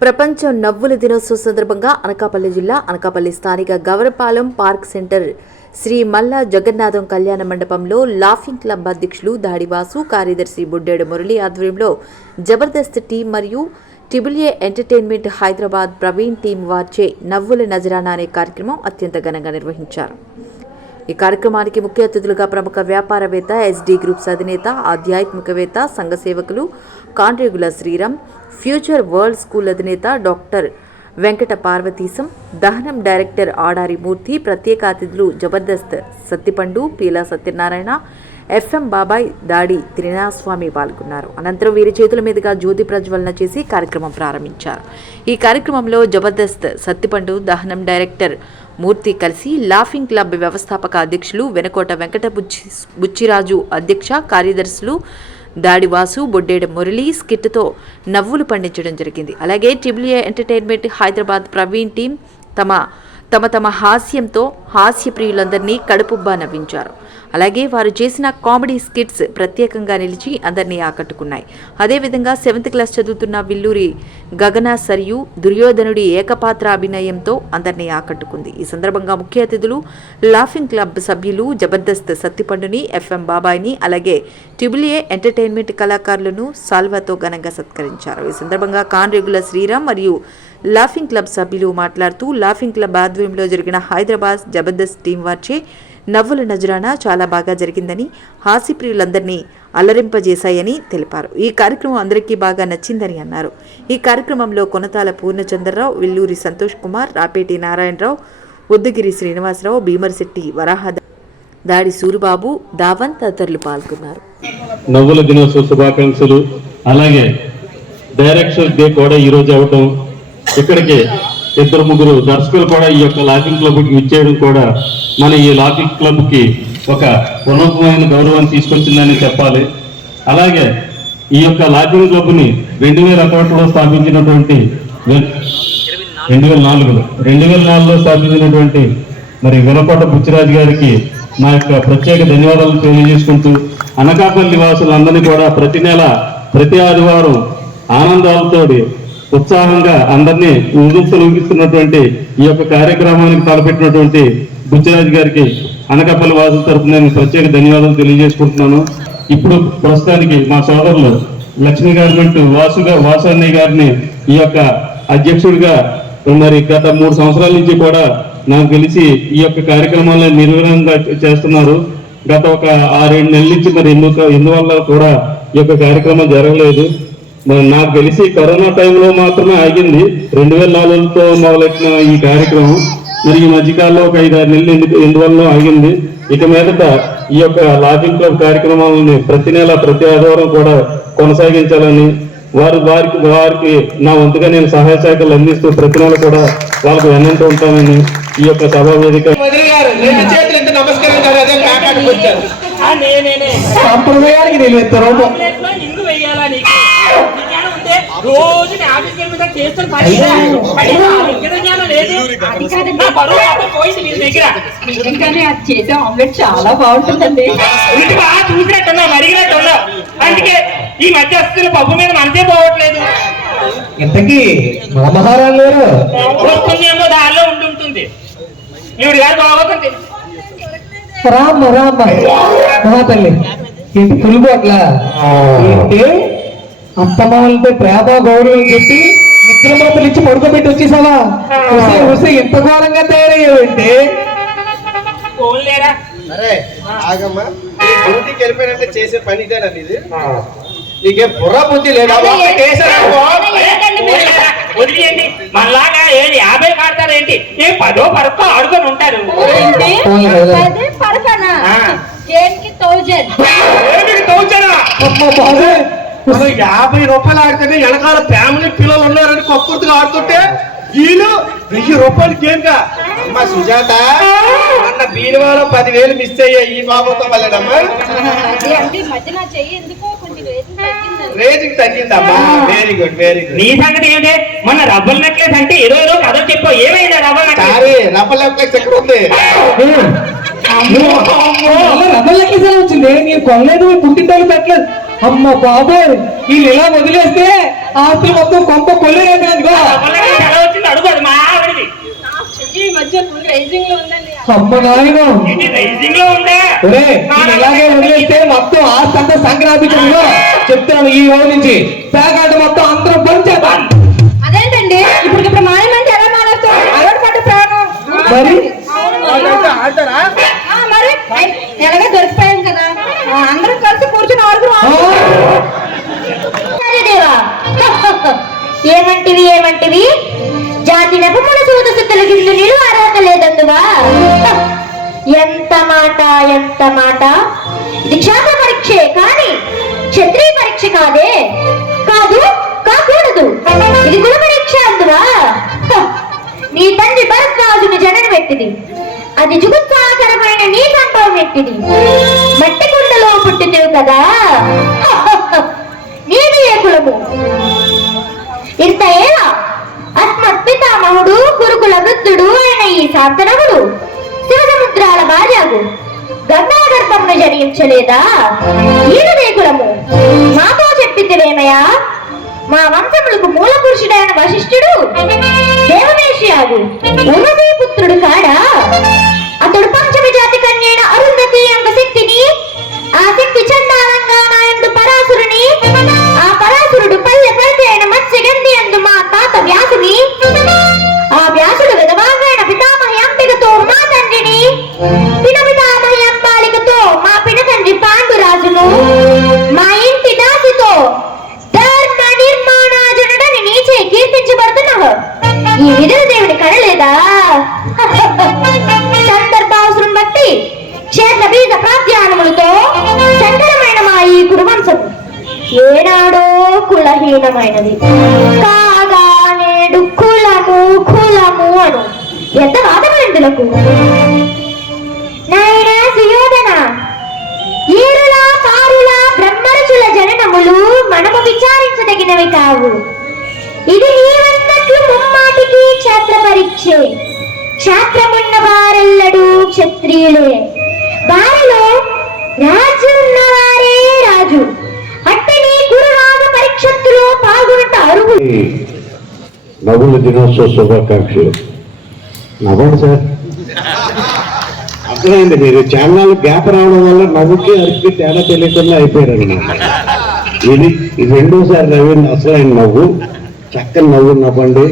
ప్రపంచ నవ్వుల దినోత్సవం సందర్భంగా అనకాపల్లి జిల్లా అనకాపల్లి స్థానిక గవరపాలెం పార్క్ సెంటర్ శ్రీ మల్లా జగన్నాథం కళ్యాణ మండపంలో లాఫింగ్ క్లబ్ అధ్యక్షులు దాడివాసు కార్యదర్శి బుడ్డేడు మురళి ఆధ్వర్యంలో జబర్దస్త్ టీం మరియు టిబులియే ఎంటర్టైన్మెంట్ హైదరాబాద్ ప్రవీణ్ టీం వార్చే నవ్వుల నజరానా అనే కార్యక్రమం అత్యంత ఘనంగా నిర్వహించారు. ఈ కార్యక్రమానికి ముఖ్య అతిథులుగా ప్రముఖ వ్యాపారవేత్త ఎస్డి గ్రూప్స్ అధినేత ఆధ్యాత్మికవేత్త సంఘ సేవకులు Kandregula Sriram future world school అధినేత డాక్టర్ వెంకట పార్వతీశం దహనం డైరెక్టర్ ఆడారి మూర్తి ప్రత్యేక అతిథులు జబర్దస్త్ సత్తిపండు పీలా సత్యనారాయణ ఎఫ్ఎం బాబాయ్ దాడి త్రినాస్వామి పాల్గొన్నారు. అనంతరం వీరి చేతుల మీదుగా జ్యోతి ప్రజ్వలన చేసి కార్యక్రమం ప్రారంభించారు. ఈ కార్యక్రమంలో జబర్దస్త్ సత్తిపండు దహనం డైరెక్టర్ మూర్తి కలిసి లాఫింగ్ క్లబ్ వ్యవస్థాపక అధ్యక్షులు వెనకోట వెంకట బుచ్చి బుచ్చిరాజు అధ్యక్ష కార్యదర్శులు దాడివాసు బొడ్డేడ మురళి స్కిట్తో నవ్వులు పండించడం జరిగింది. అలాగే ట్రిబులియే ఎంటర్టైన్మెంట్ హైదరాబాద్ ప్రవీణ్ టీం తమ తమ తమ హాస్యంతో హాస్య ప్రియులందరినీ కడుపుబ్బా నవ్వించారు. అలాగే వారు చేసిన కామెడీ స్కిట్స్ ప్రత్యేకంగా నిలిచి అందరినీ ఆకట్టుకున్నాయి. అదేవిధంగా సెవెంత్ క్లాస్ చదువుతున్న విల్లూరి గగన సరియు దుర్యోధనుడి ఏకపాత్ర అభినయంతో అందరినీ ఆకట్టుకుంది. ఈ సందర్భంగా ముఖ్య అతిథులు లాఫింగ్ క్లబ్ సభ్యులు జబర్దస్త్ సత్తిపండుని ఎఫ్ఎం బాబాయిని అలాగే ట్రిబులియే ఎంటర్టైన్మెంట్ కళాకారులను సాల్వాతో ఘనంగా సత్కరించారు. ఈ సందర్భంగా కాన్ రెగ్యులర్ శ్రీరామ్ మరియు లాఫింగ్ క్లబ్ సభ్యులు మాట్లాడుతూ లాఫింగ్ క్లబ్ ఆధ్వర్యంలో జరిగిన హైదరాబాద్ జబర్దస్త్ టీం వార్చే నవ్వుల నజరానా చాలా బాగా జరిగిందని హాస్యప్రియులందరినీ అల్లరింపజేశాయని తెలిపారు. ఈ కార్యక్రమం అందరికీ బాగా నచ్చిందని అన్నారు. ఈ కార్యక్రమంలో కొనతాల పూర్ణచంద్రరావు విల్లూరి సంతోష్ కుమార్ రాపేటి నారాయణరావు ఉద్దగిరి శ్రీనివాసరావు భీమర్శెట్టి వరాహ దాడి సూరిబాబు దావన్ తదితరులు పాల్గొన్నారు. నవ్వుల దినోత్సవ శుభాకాంక్షలు. అలాగే డైరెక్టర్ డే కూడా ఈరోజు అవటం ఇక్కడికి ఇద్దరు ముగ్గురు దర్శకులు కూడా ఈ యొక్క లాకింగ్ క్లబ్ ఇచ్చేయడం కూడా మన ఈ లాకింగ్ క్లబ్కి ఒక ఉన్నతమైన గౌరవాన్ని తీసుకొచ్చిందని చెప్పాలి. అలాగే ఈ యొక్క లాకింగ్ క్లబ్ని రెండు వేల ఒకటిలో స్థాపించినటువంటి రెండు వేల నాలుగులో. రెండు వేల నాలుగులో స్థాపించినటువంటి మరి వినకోట బుచ్చిరాజు గారికి నా యొక్క ప్రత్యేక ధన్యవాదాలు తెలియజేసుకుంటూ అనకాపల్లి వాసులందరినీ కూడా ప్రతి నెల ప్రతి ఆదివారం ఆనందాలతో ఉత్సాహంగా అందరినీ ఊగిస్తులు ఊగిస్తున్నటువంటి ఈ యొక్క కార్యక్రమానికి తలపెట్టినటువంటి బుచ్చరాజు గారికి అనకాపల్లి వాసుల తరఫున నేను ప్రత్యేక ధన్యవాదాలు తెలియజేసుకుంటున్నాను. ఇప్పుడు ప్రస్తుతానికి మా సోదరులు లక్ష్మీ గార్మెంట్ వాసుగా వాసన్నయ్య గారిని ఈ యొక్క అధ్యక్షుడిగా మరి గత మూడు సంవత్సరాల నుంచి కూడా నాకు తెలిసి ఈ యొక్క కార్యక్రమాలను నిర్వహణంగా చేస్తున్నారు. గత ఒక ఆరేడు నెలల నుంచి మరి ఎందుకు ఎందువల్ల కూడా ఈ యొక్క కార్యక్రమం జరగలేదు. నాకు తెలిసి కరోనా టైంలో మాత్రమే ఆగింది. రెండు వేల నాలుగుతో మొదలెట్టిన ఈ కార్యక్రమం. మరి ఈ మధ్యకాలంలో ఒక ఐదు ఆరు నెలలు ఎందుకు ఎందువల్ల ఆగింది. ఇక మీదట ఈ యొక్క లాఫింగ్ క్లబ్ కార్యక్రమాలని ప్రతి నెల ప్రతి ఆదివారం కూడా కొనసాగించాలని వారు వారికి వారికి నా వంతుగా నేను సహాయ సహకారాలు అందిస్తూ ప్రతి నెల కూడా వాళ్ళకు వెన్నంటూ ఉంటానని ఈ యొక్క సభా వేదిక సంప్రదాయానికి నిలుస్తారు రోజు మీద చేస్తున్న పని విజ్ఞాన లేదు. పోయింది నీ దగ్గర. ఎందుకని అది చేసే ఆమ్లెట్ చాలా బాగుంటుందండి. ఉల్లి బాగా చూసినట్టున్నావు అడిగినట్టున్నావు అందుకే ఈ మధ్య వస్తున్న పప్పు మీద మనసే పోవట్లేదు. ఇంతకీ మా మహారాణి లేరు? వస్తుందేమో దారిలో ఉండుంటుంది ఈవిడ గారు బాగోతుంది రామ్మ రామ్మ. మహాతల్లి. ఏంటి ఫుల్ బాట్ల ఏంటి? అత్తమాలతో ప్రేమ గౌరవం అని చెప్పి నిద్రమాతలు ఇచ్చి పడుకోబెట్టి వచ్చేసావా? వస్తే ఎంత ఘోరంగా తయారయ్యావంటే. అరే ఆగమ్మా. నీ డ్యూటీకి వెళ్ళిపోయినంటే చేసే పని ఇదేనా ఇది నీకేం బుర్ర బుద్ధి లేదా వదిలేయండి. మళ్ళాగా ఏది యాభై కాడతారేంటి ఏ పదో పరకో ఆడుకొని ఉంటారు. ఏంటి? పరకనా. దేనికి యాభై రూపాయలు ఆడితేనే వెనకాల ఫ్యామిలీ పిల్లలు ఉన్నారని కొక్కుర్తిగా ఆడుతుంటే వీళ్ళు వెయ్యి రూపాయలు గేమ్గా అమ్మా సుజాత అన్న బీరువాలో పదివేలు మిస్ అయ్యాయి ఈ బాబుతో వల్లడమ్మా అది తగ్గిందమ్మా. వెరీ గుడ్ వెరీ గుడ్ నీ సంగతి ఏంటి మొన్న రబ్బర్ నెక్లెస్ అంటే ఏదో ఏదో కథ చెప్పు ఏమైంది rubber necklace? Sorry rubber necklace ఎక్కడ ఉంది రబ్బర్ లెక్కసే వచ్చింది? నేను కొనలేదు పుట్టింటోళ్ళు పెట్టలేదు. అమ్మ బాబోయ్ వీళ్ళు ఇలా వదిలేస్తే ఆస్తులు మొత్తం కొంప కొల్లేదండి ఎలా అమ్మ నాయన. ఇలాగే వదిలేస్తే మొత్తం ఆస్తి అంతా సంక్రాంతించడంలో చెప్తాను ఈ రోజు నుంచి పేకాట మొత్తం అందరం పంచేద్దాం అదేంటండి? ఇప్పుడు ఇప్పుడు మానేమంటే ఎలా మానేస్తాం అలవాటు పడ్డ ప్రాణం. మరి? ఆ, మరి? ఐ- ఎలాగో దొరికిపోయాం కదా ఆ, అందరం కలిసి కూర్చుని ఏమంటివి ఏమంటివి? జాతి నెపమున సూదసు తొలగిందు నీరు అర్హత లేదందువా ఎంత మాట ఎంత మాట? ఇది క్షాత్ర పరీక్షే కానీ క్షత్రియ పరీక్ష కాదే. కాదు కాకూడదు. ఇది కుల పరీక్ష అందువా! నీ తండ్రి భరద్వాజుని జననం ఎట్టిది అది జుగుత్సాకరమైన నీ సంభవం ఎట్టిది మట్టి కుండలో పుట్టితేవు కదా? నీది ఏ కులము? ఇంత ఏలా? అస్మత్పితామహుడు కురుకుల వృద్ధుడు అయిన ఈ శాంతనవుడు శివసముద్రాల భార్యకు గంగా గర్భమును జనించలేదా? ఈయనదే కులము. మాతో చెప్పిద్దివేమయ్యా మా వంశములకు మూల పురుషుడైన వశిష్ఠుడు దేవవేశ్యాగు ఉర్వశీ పుత్రుడు కాడా? అతడు పంచమి జాతి కన్యైన అరుంధతి అంత శక్తిని ఆ శక్తి చండాలంగా నాయందు పరాసురుని ఆ పరాసురుడు పల్లె పల్లి అయిన మత్స్యగంధి అందు కులహీనమైనది కాగా నేడు కులము కులము అను. ఎంత వాదమైందులకు దినోత్సవ శుభాకాంక్షలు. నవ్వండి సార్. అర్థమైంది మీరు. ఛానల్ గ్యాప్ రావడం వల్ల నవ్వుకి అరికి తేడా తెలియకుండా అయిపోయారు అనమాట ఇది ఇది రెండోసారి నవ్వి అసలైన నవ్వు. చక్కని నవ్వు నవ్వండి.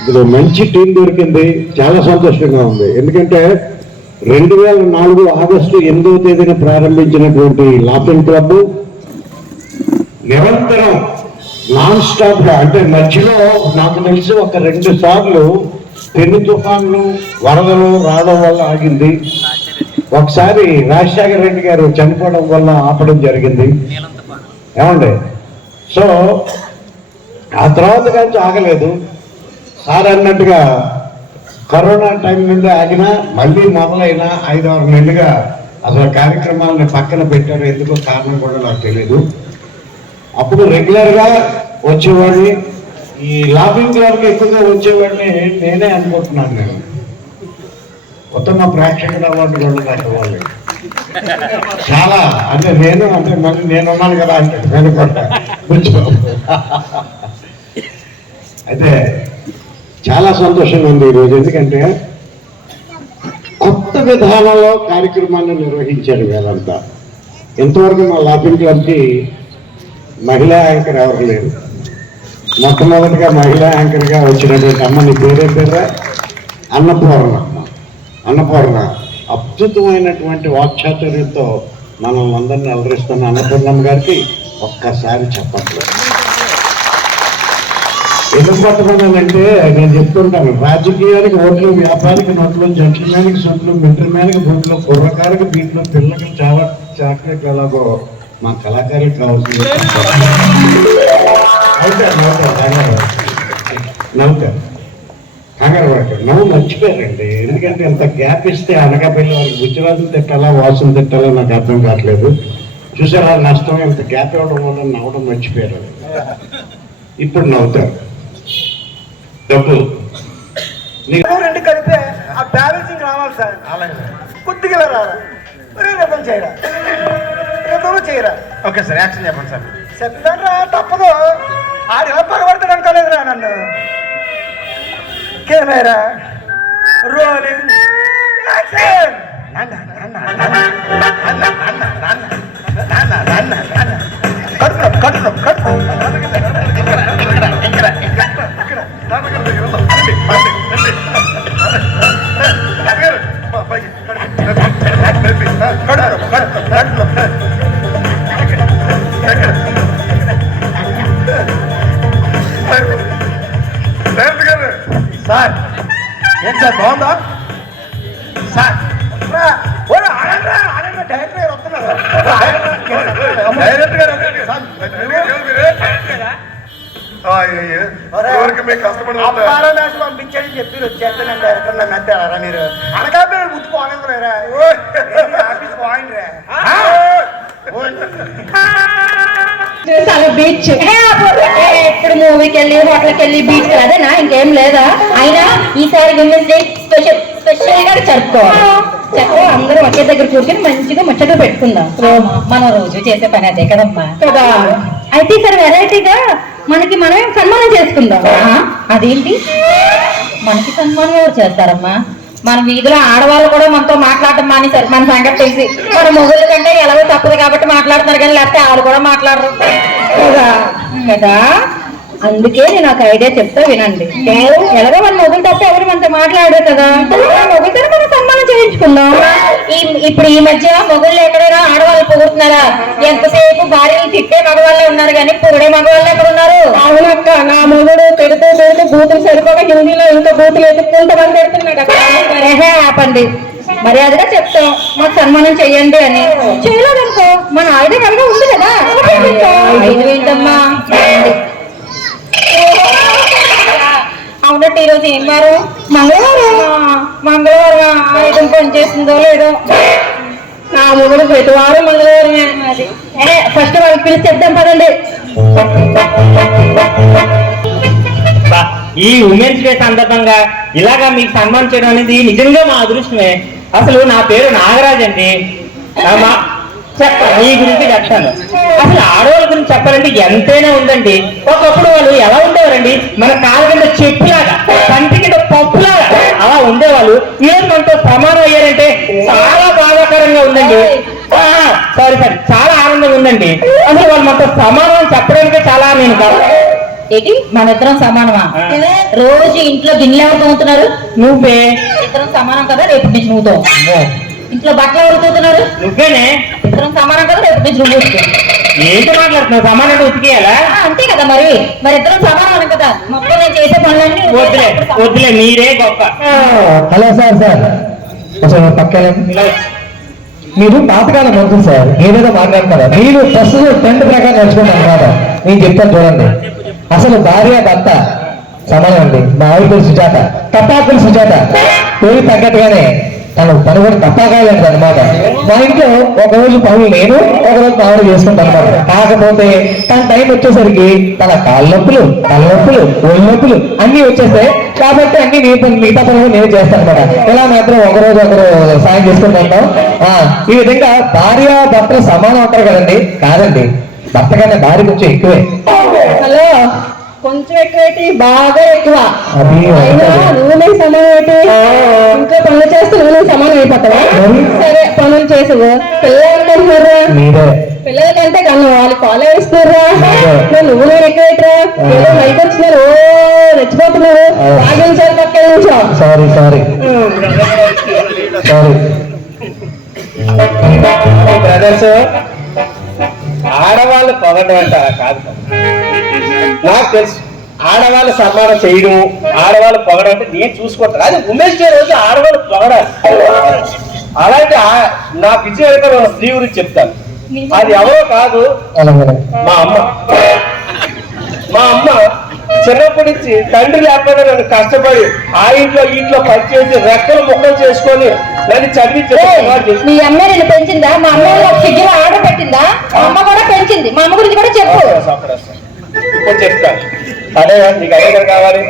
ఇప్పుడు మంచి టీం దొరికింది. చాలా సంతోషంగా ఉంది. ఎందుకంటే రెండు వేల నాలుగు ఆగస్టు ఎనిమిదవ తేదీన ప్రారంభించినటువంటి లాఫింగ్ క్లబ్ నిరంతరం నాన్ స్టాప్గా అంటే మధ్యలో నాకు తెలిసి ఒక రెండు సార్లు పెను తుఫాన్లు వరదలు రావడం వల్ల ఆగింది. ఒకసారి రాజశేఖర రెడ్డి గారు చనిపోవడం వల్ల ఆపడం జరిగింది. ఏమండి? సో ఆ తర్వాత కానీ ఆగలేదు. సార్ అన్నట్టుగా కరోనా టైం నుండి ఆగినా మళ్ళీ మొదలైన ఐదు ఆరు నెలలుగా అసలు కార్యక్రమాలని పక్కన పెట్టారు. ఎందుకో కారణం కూడా నాకు తెలియదు అప్పుడు రెగ్యులర్గా వచ్చేవాడిని. ఈ లాబింగ్ క్లబ్కి ఎక్కువగా వచ్చేవాడిని నేనే అనుకుంటున్నాను నేను. ఉత్తమ ప్రేక్షకుల అవార్డు కూడా నాకు చాలా అంటే నేను అంటే మళ్ళీ నేను ఉన్నాను కదా అంటే నేను కూడా. అయితే చాలా సంతోషంగా ఉంది ఈరోజు ఎందుకంటే కొత్త విధానంలో కార్యక్రమాన్ని నిర్వహించారు వీళ్ళంతా ఇంతవరకు మా లాఫింగ్ క్లబ్కి మహిళా యాంకర్ ఎవరు లేరు. మొట్టమొదటిగా మహిళా యాంకర్గా వచ్చినటువంటి అమ్మ నీ పేరే పేరా అన్నపూర్ణ. అన్నపూర్ణ. అద్భుతమైనటువంటి వాక్చాతుర్యంతో మనం అందరిని అలరిస్తున్న అన్నపూర్ణమ్మ గారికి ఒక్కసారి చెప్పట్లేదు. ఎందుకు పట్టుకున్నానంటే నేను చెప్తుంటాను రాజకీయానికి ఓట్లు వ్యాపారికి నోట్లు జంట్లమ్యానికి సూట్లు మింటర్మ్యానికి బూట్లు కుర్రకారికి బీట్లు పిల్లకి చాలా చాకరీ ఎలాగో మా కళాకారులకు కావాల్సింది. నవ్వుతారు. కంగారు పడతారు నవ్వు మర్చిపోయారండి ఎందుకంటే ఇంత గ్యాప్ ఇస్తే అనకాపల్లి వాళ్ళకి గుజరాతులు తిట్టాలా వాసన తిట్టాలా నాకు అర్థం కావట్లేదు. చూసారా నష్టం ఇంత గ్యాప్ ఇవ్వడం వల్ల నవ్వడం మర్చిపోయారు. ఇప్పుడు నవ్వుతారు. డబ్బు. రెండు కలిపితే ఆ బ్యాలెన్సింగ్ రావాలి సార్. కొద్దిగా రావాలి. చేయరా? చేయరా? ఓకే సార్ యాక్షన్ చెప్పండి సార్. చెప్తాను రా తప్పదు. ఆడు ఎలా పగబడతాడు అనుకోలేదురా నన్ను. Camera rolling action. నాన్న, నాన్న, నాన్న, నాన్న, డైరెక్టర్ గారు అప్పారా మ్యాచ్ పంపించండి చెప్పి వచ్చేస్తానండి డైరెక్టర్ నా మెత్తారా మీరు. అనకాపి ఆఫీస్ చాలా బీచ్ ఇప్పుడు మూవీకి వెళ్ళి హోటల్కి వెళ్ళి బీచ్ అదేనా? ఇంకేం లేదా? అయినా ఈసారి విమెన్స్ డే స్పెషల్ స్పెషల్గా జరుపుకోవాలి. చక్కగా అందరూ ఒకే దగ్గర కూర్చొని మంచిగా ముచ్చట పెట్టుకుందాం. మనం రోజు చేసే పని అదే కదమ్మా? కదా. అయితే ఈసారి వెరైటీగా మనకి మనమే సన్మానం చేసుకుందాం. అదేంటి? మనకి సన్మానం ఎవరు చేస్తారమ్మా? మన వీధిలో ఆడవాళ్ళు కూడా మనతో మాట్లాడటం మానేశారు. మన సంగతి తెలిసి. మన మొగుళ్ళ కంటే ఎలాగో తప్పదు కాబట్టి మాట్లాడుతున్నారు కానీ లేకపోతే ఆవిడ కూడా మాట్లాడరు. కదా. కదా? అందుకే నేను ఒక ఐడియా చెప్తా వినండి. ఎలాగో మన మొగులు తప్ప ఎవరు మనతో మాట్లాడారు కదా? మొగులతో చేయించుకుందాం. ఇప్పుడు ఈ మధ్య మొగుళ్ళు ఎక్కడైనా ఆడవాళ్ళు పొగుడుతున్నారా? ఎంతసేపు భార్యలు తిట్టే మగవాళ్ళే ఉన్నారు కానీ పొగిడే మగవాళ్ళు ఎక్కడ ఉన్నారు అవునక్క నా మొగుడు పెడుతూ పెడుతూ బూతులు సరిపోక హిందీలో ఇంకా బూతులు ఎత్తుకుంటూ మంది పెడుతున్నాడు అక్క ఆపండి. మర్యాదగా చెప్తాం. మాకు సన్మానం చెయ్యండి అని. చేయలేదనుకో మన ఆయుధం కనుక ఉంది కదా? ఆయుధం ఏంటమ్మా? చేయండి. అవునట్టు ఈరోజు ఏం వారం? మంగళవారం. మంగళవారం ఆయుధం పనిచేస్తుందో లేదో? నా మొగుడు ప్రతి వారం మంగళవారమే. అది. ఫస్ట్ వాళ్ళకి పిలిచి చెప్దాం పదండి ఈ ఉమెన్స్ డే సందర్భంగా ఇలాగా మీకు సన్మానం చేయడం అనేది నిజంగా మా అదృష్టమే. అసలు నా పేరు నాగరాజ్ అండి చెప్తా మీ గురించి చెప్తాను. అసలు ఆడవాళ్ళ గురించి చెప్పాలంటే ఎంతైనా ఉందండి. ఒకప్పుడు వాళ్ళు ఎలా ఉండేవారండి? మన కాళ్ళ కింద చెప్పులాగా కంటి కింద పప్పులాగా అలా ఉండేవాళ్ళు. ఈ రోజు మనతో సమానం అయ్యారంటే చాలా బాధాకరంగా ఉందండి. Sorry sorry. చాలా ఆనందంగా ఉందండి. అసలు వాళ్ళు మనతో సమానం చెప్పడానికే చాలా నేను ఏంటి? మన ఇద్దరం సమానమా రోజు ఇంట్లో గిన్నెలు ఎవరు తోముతున్నారు? నువ్వే. ఇద్దరం సమానం కదా రేపు నుంచి నువ్వు తోము. ఇంట్లో బట్టలు తోముతున్నారు నువ్వేనే? ఇద్దరం సమానం కదా రేపు నుంచి నువ్వు. ఏంటి మాట్లాడుతున్నావు? సమానంగా ఉతికేయాలా? అంతే కదా మరి. మరి ఇద్దరం సమానం కదా. మొత్తం నేను చేసే పనులన్నీ వద్దులే వద్దులే మీరే గొప్ప. Hello sir sir. అసలు పక్కన మీరు పాతకాలం వద్దు సార్ ఏదేదో మాట్లాడతారా? మీరు ప్రస్తుతం ట్రెండ్ ప్రకారం నడుచుకుంటారు కదా. నేను చెప్తాను చూడండి. అసలు భార్య భర్త సమానం అండి. మా ఆవిడ సుజాత. తప్పాకులు సుజాత. పేరు తగ్గట్టుగానే తన పని కూడా తప్పకాలండి అనమాట మా ఇంట్లో ఒక రోజు పనులు నేను ఒక రోజు ఆవిడ చేసుకుంటాను అనమాట కాకపోతే తన టైం వచ్చేసరికి తన కాళ్ళ నొప్పులు తలనొప్పులు ఒళ్ళు నొప్పులు అన్ని వచ్చేస్తాయి కాబట్టి అన్ని నీ పని మిగతా పనులు నేను చేస్తాను అనమాట ఇలా మాత్రం ఒకరోజు ఒకరు సాయం చేసుకుంటాం ఆ, ఈ విధంగా భార్య భర్త సమానం అంటారు కదండి? కాదండి. భర్త కన్నా భార్య కొంచెం ఎక్కువే. హలో. కొంచెం ఎక్కువ బాగా ఎక్కువ. అయినా నూనె సమానం ఏంటి ఇంట్లో పనులు చేస్తే నూనె సమానం అయిపోతావా? సరే పనులు చేసావు? పిల్లలు ఏమంటున్నారా మీరే. పిల్లలకంటే కన్నా వాళ్ళు కాలేజ్ ఇస్తున్నారా అదే. నువ్వు నువ్వు నేను ఎక్కువైతరా ఏదో బయట వచ్చినారు. ఓ రెచ్చిపోతున్నారు. అదే. బాగా సార్ పక్కన నుంచో? Sorry sorry. సారీ. బ్రదర్స్ ఆడవాళ్ళు పొగడం అంటే అలా కాదు నాకు తెలుసు. ఆడవాళ్ళు సన్మానం చేయడం ఆడవాళ్ళు పొగడం అంటే నేను చూసుకుంటాను అది ఉమేష్ డే రోజు ఆడవాళ్ళు పొగడాలి. అలాంటి నా పిచ్చి వెనకాల ఉన్న స్త్రీ గురించి చెప్తాను. అది ఎవరో కాదు మా అమ్మ. మా అమ్మ చిన్నప్పటి నుంచి తండ్రి లేకపోతే నన్ను కష్టపడి ఆ ఇంట్లో ఇంట్లో పనిచేసి రెక్కలు ముక్కలు చేసుకొని నన్ను చదివించి మీ అమ్మ నేను పెంచిందా? మా అమ్మ ఫ్రిడ్జ్ ఆర్డర్ పెట్టిందా? మా అమ్మ కూడా పెంచింది. మా అమ్మ గురించి కూడా చెప్పు. ఇప్పుడు చెప్తాను సరే నీకు అదే కావాలి?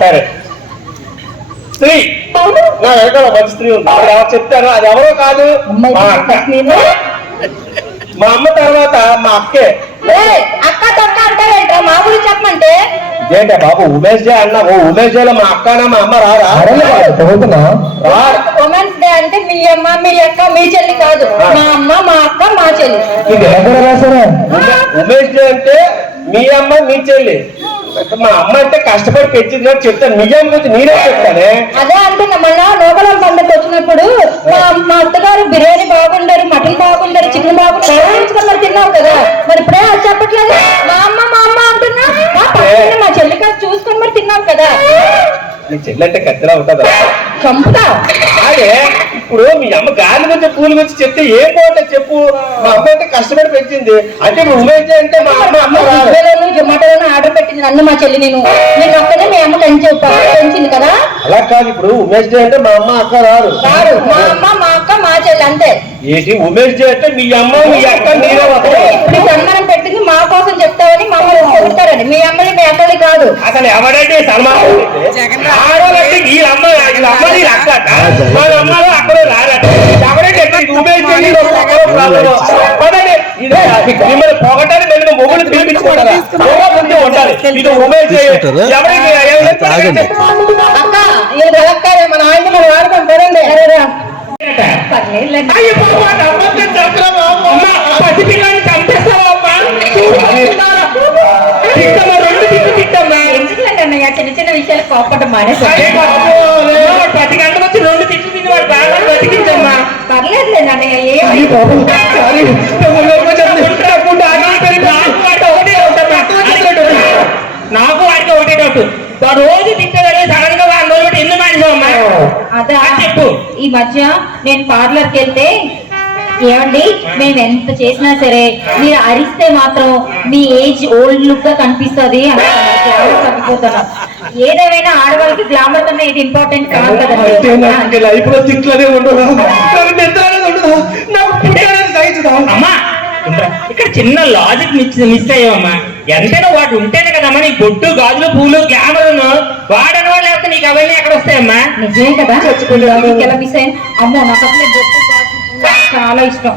సరే. స్త్రీ. నా వెనకాల మంచి స్త్రీ ఉంది. చెప్తారు అది ఎవరో కాదు. మా అక్క. మా అమ్మ తర్వాత మా అక్కే. అక్క తొక్క అంటావేంట్రా? మా గురించి చెప్పమంటే? ఇదేంటే బాబు ఉమేష్ డే అన్నావు ఉమేష్ డేలో మా అక్కనా మా అమ్మ రారా? ఉమెన్స్ డే అంటే మీ అమ్మ మీ అక్క మీ చెల్లి కాదు. మా అమ్మ మా అక్క మా చెల్లి. ఇది ఎక్కడ రాసారా ఉమే- ఉమేష్ డే అంటే మీ అమ్మ మీ చెల్లి. మా అమ్మ అంటే కష్టపడి పెంచింది అని చెప్తాను నిజం గురించి నేనే చెప్తానే అదే అంటున్నా మొన్న నోకలం పండుగ వచ్చినప్పుడు మా అత్తగారు బిర్యానీ బాగుండారు మటన్ బాగుండారు చికెన్ బాగుండారు తిన్నావు కదా. చెప్పట్లేదు. మా అమ్మ మా అమ్మ అంటున్నా. మా పక్కన మా చెల్లి కాదు చూసుకొని మరి తిన్నావు కదా. నీ చెల్లి అంటే కత్తిలా ఉంటుందా? చంపుతా. అదే ఇప్పుడు మీ అమ్మ గాలి గురించి పూల గురించి చెప్తే ఏం పోతే చెప్పు? మా అమ్మ అంటే కష్టపడి పెంచింది. అంటే డే అంటే మా అమ్మ అమ్మ రాదు. జొమాటోలోను ఆర్డర్ పెట్టింది నన్ను మా చెల్లి నేను. నేను ఒక్కనే మీ అమ్మ పెంచి పెంచింది కదా? అలా కాదు ఇప్పుడు ఉమేష్ డే అంటే మా అమ్మ అక్క రారు రారు మా అమ్మ మా అక్క మా చెల్లి అంతే. ఏంటి ఉమేష్ డే అంటే మీ అమ్మ మీ అక్క మీరే ఇప్పుడు సన్మానం పెట్టింది మా కోసం చెప్తావని మా అమ్మ చెబుతారని మీ అమ్మని మీ అక్కని కాదు. అసలు ఎవడంటే సన్మానం అమ్మ వీళ్ళ అమ్మ వీళ్ళ అక్క. వాళ్ళ అమ్మలో అక్కడో రారట. ఎవడంటే ఎట్లా ఇది ఉమేష్ డే ఇది ఒక అక్కడో ప్రాబ్లము. పదండి. ఇది మిమ్మల్ని పొగటాన్ని మేము మొగుడు పిలిపించుకుంటారా ఉండాలి. ఇది ఉమేష్ ఎవరికి మన ఆయన పదండి. పసిపిల్లని చంపేస్తావా అమ్మా తిట్టమ్మా రెండు తిట్టు తిట్టమ్మా ఎందుకులేండి అన్నయ్య చిన్న చిన్న విషయాలు కోపడం మానేసి పది వచ్చి రెండు తిని వాడు బాగా బతికించమ్మా నాకు వాడికి ఒకటే డౌట్ రోజు తిట్టేదాన్ని సడన్గా రోజులు పెట్టి ఎందుకు మానేసావమ్మా అదా చెప్పు. ఈ మధ్య నేను పార్లర్కి వెళ్తే ఏమండి మేము ఎంత చేసినా సరే మీరు అరిస్తే మాత్రం మీ ఏజ్ ఓల్డ్ లుక్గా కనిపిస్తుంది గ్లామర్ తగ్గిపోతాను ఏదేమైనా ఆడవాళ్ళకి గ్లామర్ కన్నా ఇది ఇంపార్టెంట్ కాదు కదండి. లైఫ్లో తిట్లనే ఉండదు నాకు నిద్ర అనేది ఉండదు నాకు పుట్టనేది సహించదా అమ్మా ఇంద్ర, ఇక్కడ చిన్న లాజిక్ మిస్ మిస్ అయ్యావమ్మా. ఎంతైనా వాడు ఉంటేనే కదమ్మా నీకు బొట్టు గాజులు పూలు గ్లామర్ వాడని వాళ్ళు లేకపోతే నీకు అవన్నీ ఎక్కడ వస్తాయమ్మా? నిజమే కదా. ఎలా మిస్ అయ్యాను అమ్మో నాకు అసలు బొట్టు గాజు, పూలు చాలా ఇష్టం.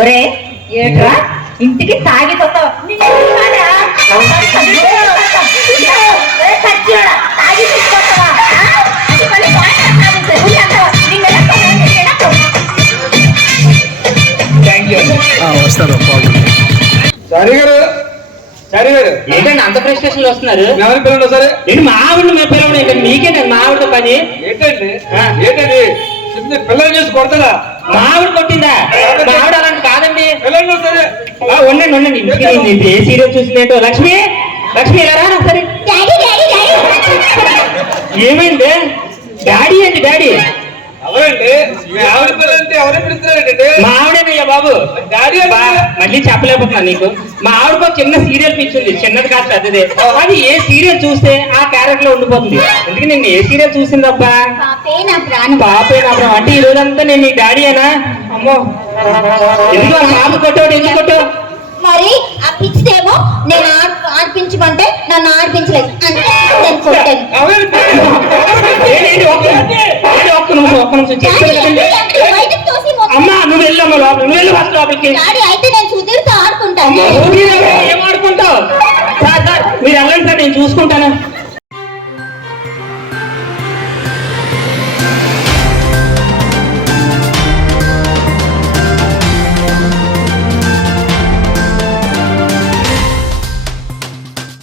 ఒరే ఏట్రా? ఇంటికి తాగి కొత్తావా? నిన్ను ఏమన్నా? ఒరే సచ్చినోడా, తాగి తీసుకొస్తావా? ఆ? అది మళ్ళీ మాట్లాడతావు. ఊరి అంటావా? నిన్ను ఎలా కొన్నాను? నిన్ను ఎలా కొన్నాను? థ్యాంక్ యూ సరే గారు సరే గారు ఏంటండి అంత ప్రెస్టేషన్లో వస్తున్నారు ఎవరి పిల్లలు సరే ఏంటి మా ఆవిడ మా పిల్లలు ఏంటండి మీకేంటండి మా ఆవిడ పని ఏంటండి పిల్లలు చేసి కొడతారా మా ఆవిడ కొట్టిందా మా ఆవిడ అలాంటి కాదండి పిల్లలు సరే ఆ, ఉండండి ఉండండి నేను ఏ సీరియల్ చూసిందేంటో లక్ష్మి లక్ష్మి ఎలా రా ఒకసారి డాడీ అండి డాడీ. ఎవరండి? ఆవిడ పిల్లలంటే ఎవరు పిలుస్తున్నారండి? మా ఆవిడేనయ్యా బాబు. డాడీ మళ్ళీ చెప్పలేకపోతున్నా నీకు. మా ఆవిడకు ఒక చిన్న సీరియల్ పిచ్చింది చిన్నది కాదు పెద్దదే. అది ఏ సీరియల్ చూస్తే ఆ క్యారెక్టర్లో ఉండిపోతుంది? ఎందుకు నేను ఏ సీరియల్ చూసిందబ్బా? పాపే నా ప్రాణం. అంటే ఈ రోజంతా నేను నీ డాడీ అయినా అమ్మో. ఎందుకు పాప కొట్టాడు ఎందుకు కొట్టావు? మరి ఆ నేను ఆడ్- ఆడిపించమంటే నన్ను ఆడిపించలేదు అంటే నేను కొట్టాను. అమ్మా నువ్వు వెళ్ళమ్మా లోపల. నువ్వు వెళ్ళు ఫస్ట్ లోపలికి. డాడీ అయితే నేను సుధీర్తో ఆడుకుంటాను. ఏం ఆడుకుంటావు? సార్ సార్ మీరు వెళ్ళండి సార్ నేను చూసుకుంటాను.